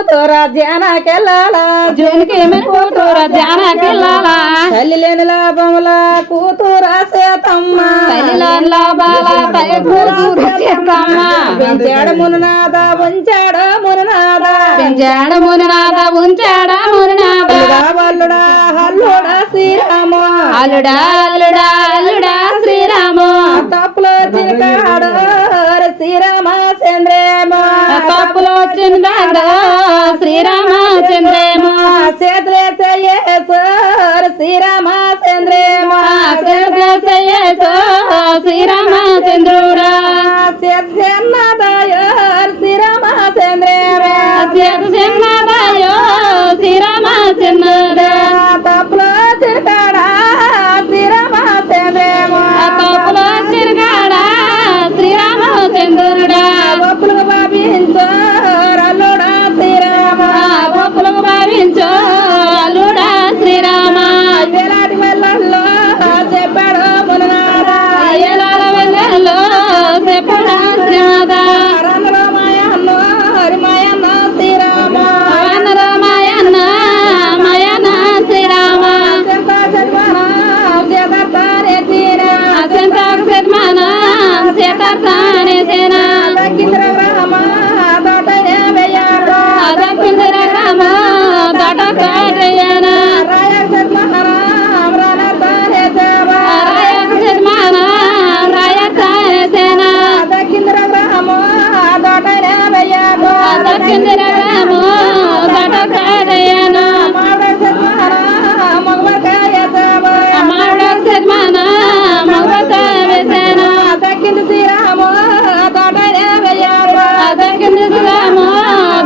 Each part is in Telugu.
కూతురా ధ్యానకెళ్ళాలా జోనికి మన కూతురు ధ్యానకెళ్ళాలా తల్లి లేని లాభముల కూతురా సేతమ్మ తల్లిలాన్ లాభాల తల్లి కూతురు చేతమ్మ పెంచాడ మునునాథ ఉంచాడ మునునాథ పెంచాడ మునినాథ ఉంచాడ మునినాథ వల్లుడా హల్లుడా శ్రీరామ అల్లుడా అల్లుడా అల్లుడా శ్రీరామ తప్పులో చిరకాడు శ్రీరామచంద్రేమ తప్పులో వచ్చిందాడు శ్రీరామచంద్రేమ చేతులే చేయేశ్వర్ శ్రీరామచంద్రేమ శ్రీరామచంద్రుడా చెన్నదాయర్ శ్రీరామచంద్రేమ చిన్నదాయో శ్రీరామచంద్రుడా తప్పులో చిరకాడా శ్రీరామచంద్రేమ తప్పులో చిరగాడా శ్రీరామచంద్రుడా ఒప్పులకు భావించర్ అల్లుడా శ్రీరామ గొప్పలకు భావించో అల్లుడా శ్రీరామ వేలాటి వెళ్ళల్లో చెప్పాడు ముననాడ అయ్యలాల వెళ్ళల్లో చెప్పడా శ్రీనాథ రంగలో మాయన్న హరిమాయన్న శ్రీరామ రామాయణ మాయన శ్రీరామ చెంత జన్మన చేతానే తీరా అసంతాకు శర్మన చేతానే సేన దక్కింద్ర గ్రామ తోటనే వెయ్యాడు అదపిందర రామ దట కాటయ్యన రాయ జన్మన రానతానే సేవ రాయక శర్మన రాయకాయ సేన దక్కింద్ర గ్రామ తోటనే వెయ్యాడు అదపిందర రామ దట కాటయ్యన మాడ జన్మన మగవకాయ సేవ మాడ శర్మన మగతాయ సేన దక్కింది శ్రీరామ తోటనే వెయ్యాడు అదకింద రామ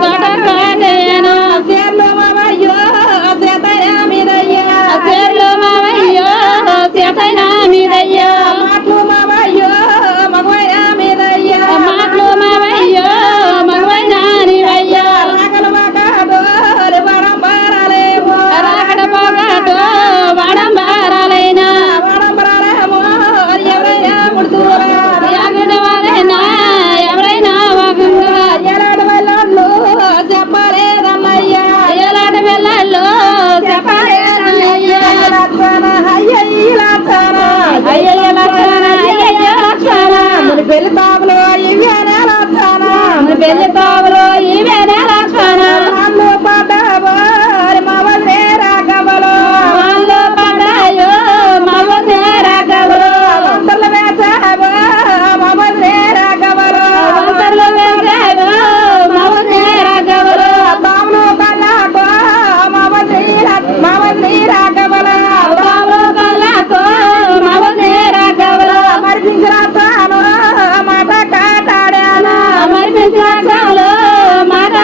దట కాటయ్యన చేర్లు మావయ్యో చేతనే మీదయ్యా అసేర్లో మావయ్యో చేతైనా మీదయ్యో మాటలు మావయ్యో మగవయ్య మీదయ్యా మాటలు మావయ్యో మగవైనా నీవయ్యో రాగల మాకాడు వడంబరాలేమో రాకడ పోగాటో వాడంబారాలైనా వడంబరాలేమో ఎవరయ్యా ముడుతురా యాగడ వాళ్ళైనా ఎవరైనా వాగుండా ఎలాడు వెళ్ళాళ్ళు చెప్పలేదన్నయ్యా ఎలాంటి వెళ్ళాలో చెప్పలేదన్నయ్యా లక్షణ అయ్యయ్య లక్షణ అయ్యయ్య లక్షణ అయ్యయ్య లక్షణ ముని పెళ్లి తాపులు ఇవేనే లక్షణ మన పెళ్లి తావులో ఈవేనే లక్షణ వాళ్ళు పడ్డావో మా వదిలే రాగవలో వాళ్ళు పడ్డాయో మగ రాగవలో వందర్లు వేసావో మా వదిలే రాగవలో వంటలు వేసాయో మగ రాగవలో తాములు కళ్ళాకో మా వదిలే రాగవలో తావులో కళ్ళకో మగ రాగవలో మరిపించిన తాను మాట కాటాడాను మరి రాగవలో మాట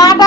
మాట